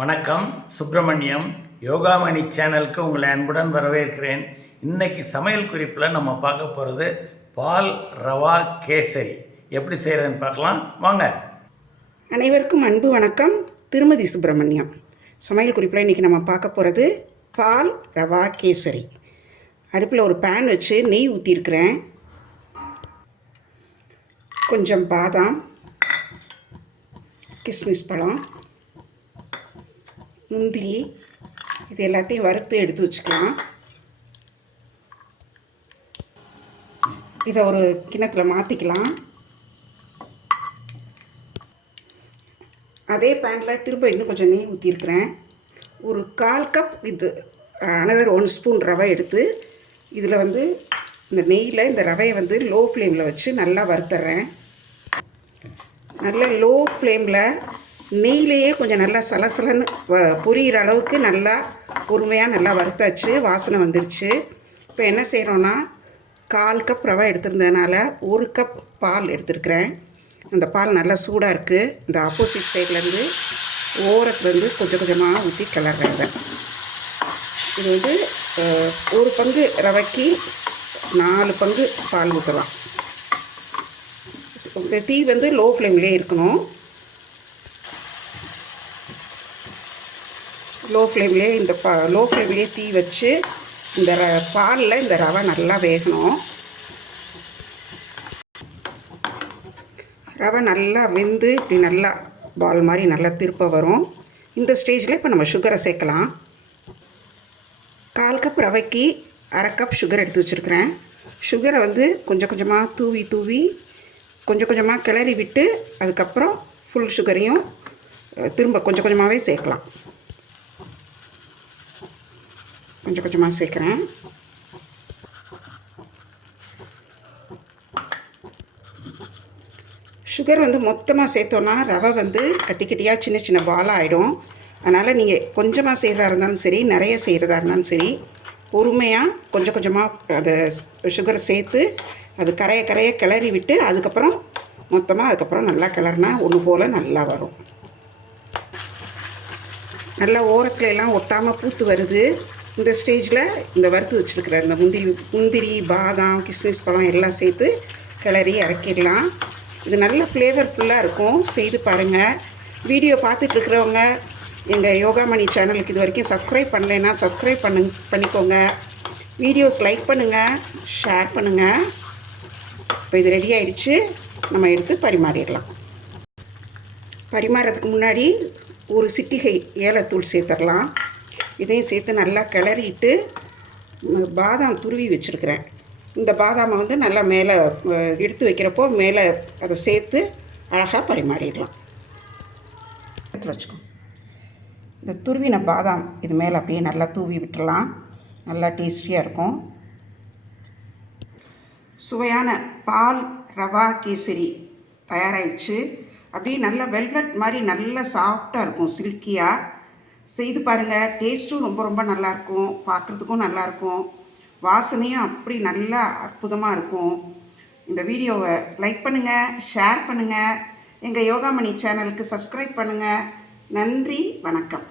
வணக்கம். சுப்பிரமணியம் யோகாமணி சேனலுக்கு உங்களை அன்புடன் வரவேற்கிறேன். இன்னைக்கு சமையல் குறிப்பில் நம்ம பார்க்க போகிறது பால் ரவா கேசரி எப்படி செய்கிறதுன்னு பார்க்கலாம் வாங்க. அனைவருக்கும் அன்பு வணக்கம். திருமதி சுப்பிரமணியம். சமையல் குறிப்பில் இன்றைக்கி நம்ம பார்க்க போகிறது பால் ரவா கேசரி. அடுப்பில் ஒரு பேன் வச்சு நெய் ஊற்றிருக்கிறேன். கொஞ்சம் பாதாம், கிஸ்மிஸ் பழம், முந்திரி, இது எல்லாத்தையும் வறுத்து எடுத்து வச்சுக்கலாம். இதை ஒரு கிண்ணத்தில் மாற்றிக்கலாம். அதே பேனில் திரும்ப இன்னும் கொஞ்சம் நெய் ஊற்றிருக்கிறேன். ஒரு 1/4 கப் வித் அனதர் 1 ஸ்பூன் ரவை எடுத்து இதில் இந்த நெய்யில் இந்த ரவையை லோ ஃப்ளேமில் வச்சு நல்லா வறுத்துறேன். நல்லா லோ ஃப்ளேமில் நெய்லேயே கொஞ்சம் நல்லா சலசலன்னு பொரியிற அளவுக்கு நல்லா பொறுமையாக நல்லா வறுத்தாச்சு. வாசனை வந்துருச்சு. இப்போ என்ன செய்கிறோன்னா 1/4 கப் ரவை எடுத்திருந்ததுனால 1 கப் பால் எடுத்துருக்கிறேன். அந்த பால் நல்லா சூடாக இருக்குது. இந்த ஆப்போசிட் சைட்லேருந்து ஓரத்துலேருந்து கொஞ்சம் கொஞ்சமாக ஊற்றி கிளறேன். இது 1 பங்கு ரவைக்கு 4 பங்கு பால் ஊற்றலாம். டீ லோ ஃப்ளேம்லேயே இருக்கணும். லோ ஃப்ளேம்லேயே லோ ஃப்ளேம்லேயே தீ வச்சு இந்த பாலில் இந்த ரவை நல்லா வேகணும். ரவை நல்லா வெந்து இப்படி நல்லா பால் மாதிரி நல்லா திருப்ப வரும். இந்த ஸ்டேஜில் இப்போ நம்ம சுகரை சேர்க்கலாம். 1/4 கப் ரவைக்கு 1/2 கப் சுகர் எடுத்து வச்சுருக்கிறேன். சுகரை கொஞ்சம் கொஞ்சமாக தூவி கொஞ்சம் கொஞ்சமாக கிளறி விட்டு அதுக்கப்புறம் ஃபுல் சுகரையும் திரும்ப கொஞ்சம் கொஞ்சமாகவே சேர்க்கலாம். கொஞ்சம் கொஞ்சமாக சேர்க்குறேன். சுகர் மொத்தமாக சேர்த்தோன்னா ரவை கட்டி கட்டியாக சின்ன சின்ன பாலாக ஆகிடும். அதனால் நீங்கள் கொஞ்சமாக செய்கிறதா இருந்தாலும் சரி, நிறைய செய்கிறதா இருந்தாலும் சரி, பொறுமையாக கொஞ்சம் கொஞ்சமாக அதை சுகரை சேர்த்து அது கரைய கிளறி விட்டு அதுக்கப்புறம் நல்லா கிளறினா ஒன்று போல் நல்லா வரும். நல்லா ஓரத்துல எல்லாம் ஒட்டாமல் பூத்து வருது. இந்த ஸ்டேஜில் இந்த வறுத்து வச்சுருக்கிற இந்த முந்திரி, பாதாம், கிஸ்மிஸ் பழம் எல்லாம் சேர்த்து கிளறி இறக்கிடலாம். இது நல்ல ஃப்ளேவர்ஃபுல்லாக இருக்கும். செய்து பாருங்கள். வீடியோ பார்த்துட்ருக்கிறவங்க எங்கள் யோகாமணி சேனலுக்கு இது வரைக்கும் சப்ஸ்கிரைப் பண்ணலைன்னா சப்ஸ்கிரைப் பண்ணிக்கோங்க. வீடியோஸ் லைக் பண்ணுங்கள், ஷேர் பண்ணுங்கள். இப்போ இது ரெடி ஆகிடுச்சு. நம்ம எடுத்து பரிமாறிடலாம். பரிமாறதுக்கு முன்னாடி ஒரு சிட்டிகை ஏலத்தூள் சேர்த்துடலாம். இதையும் சேர்த்து நல்லா கிளறிட்டு பாதாம் துருவி வச்சுருக்கிறேன். இந்த பாதாமை நல்லா மேலே எடுத்து வைக்கிறப்போ மேலே அதை சேர்த்து அழகாக பரிமாறிடலாம். எடுத்து வச்சுக்கோ. இந்த துருவின பாதாம் இது மேலே அப்படியே நல்லா தூவி விட்டுடலாம். நல்லா டேஸ்டியாக இருக்கும். சுவையான பால் ரவா கேசரி தயாராகிடுச்சு. அப்படியே நல்லா வெல்வெட் மாதிரி நல்லா சாஃப்டாக இருக்கும், சில்கியாக. செய்து பாருங்கள். டேஸ்ட்டும் ரொம்ப ரொம்ப நல்லாயிருக்கும், பார்க்குறதுக்கும் நல்லாயிருக்கும், வாசனையும் அப்படி நல்லா அற்புதமாக இருக்கும். இந்த வீடியோவை லைக் பண்ணுங்கள், ஷேர் பண்ணுங்கள், எங்கள் யோகாமணி சேனலுக்கு சப்ஸ்கிரைப் பண்ணுங்கள். நன்றி, வணக்கம்.